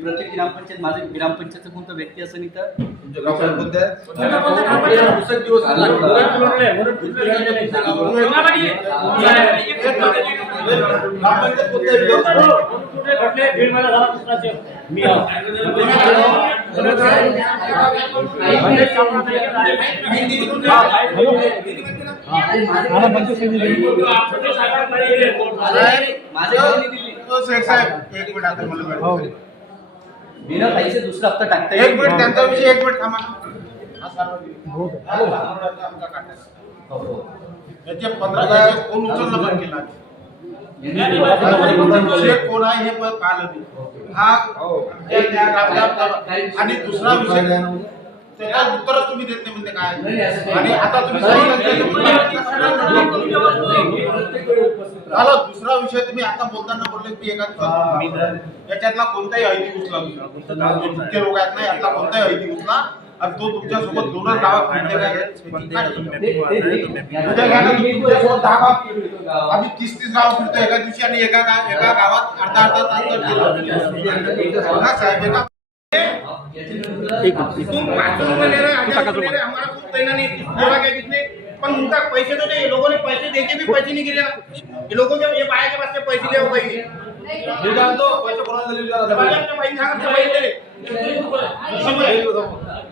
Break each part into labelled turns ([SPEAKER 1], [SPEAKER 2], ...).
[SPEAKER 1] प्रत्येक ग्रामपंचायत माझे ग्रामपंचायतचं कोणतं व्यक्ती असेल इथं
[SPEAKER 2] मी गावात
[SPEAKER 1] बिना पैसे दुसरा हप्ता टाकता
[SPEAKER 2] एक मिनिट त्यांचा विषय एक मिनिट थांबा हो, पंधरा तारखेला कोण उचललं बंद केला विषय कोण आहे हे पण पाहिलं हा आणि दुसरा विषय त्याला उत्तरच तुम्ही देत नाही म्हणजे काय आणि आता तुम्ही. झालं दुसरा विषय तुम्ही आता बोलताना बोलले की एका याच्यातला कोणताही ऐती उचला. जितके लोक आहेत ना यातला कोणताही ऐती उचला आणि तो तुमच्यासोबत दोनच गावात. आम्ही तीस तीस गाव फिरतो एका दिवशी आणि एका एका गावात अर्धा अर्धा तास तर गेलो. साहेब
[SPEAKER 3] हमारा कहना नहीं बोला क्या किसने पर उनका पैसे तो नहीं लोगों ने पैसे देके भी पैसे नहीं गिरे ना ये लोगों के ये बाया के पास से पैसे ले पाएंगे
[SPEAKER 2] मी काय म्हणतो, पैसे कोणाला दिले.
[SPEAKER 3] भाई सांगा पैसे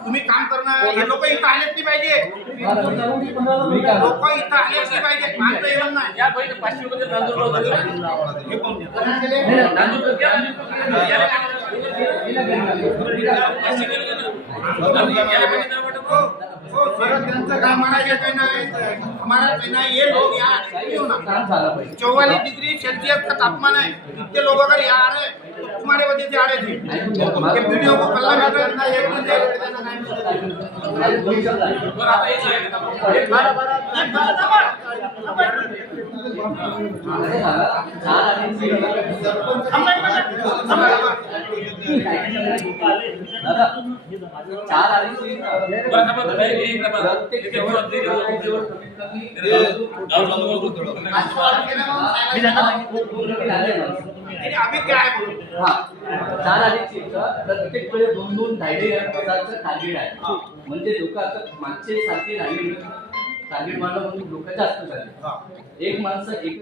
[SPEAKER 4] आहे
[SPEAKER 3] तुम्ही काम करणार हे लोक इथं आलेच नाही पाहिजे. लोक इथं आलेच नाही पाहिजे. येणार नाही.
[SPEAKER 5] या पहिले पाचशे रुपये.
[SPEAKER 3] हे. हो. सर त्यांचं काम म्हणायचं काही नाही. हमारा कहना है, ये. ना.
[SPEAKER 1] झालं पाहिजे.
[SPEAKER 3] चौवालीस डिग्री सेल्सियस का तापमान है इतने लोग अगर यहाँ आ रहे हैं, तो तुम्हारे वजह से आ रहे थे
[SPEAKER 1] ऐकून
[SPEAKER 3] वीडियो को कल्ला मीटर ना एक दिन देख
[SPEAKER 5] आता हे जे आहे,
[SPEAKER 1] असं झालं, चार आणि तीन.
[SPEAKER 5] इकडे बघा.
[SPEAKER 1] प्रत्येक
[SPEAKER 5] हा
[SPEAKER 1] चार प्रत्येक वेळेस दोन दोन धायडे हजारचं टार्गेट आहे म्हणजे लोक आता मागचे सारखे राहिले टार्गेट मारलं म्हणून लोक जास्त झाले एक माणसं एक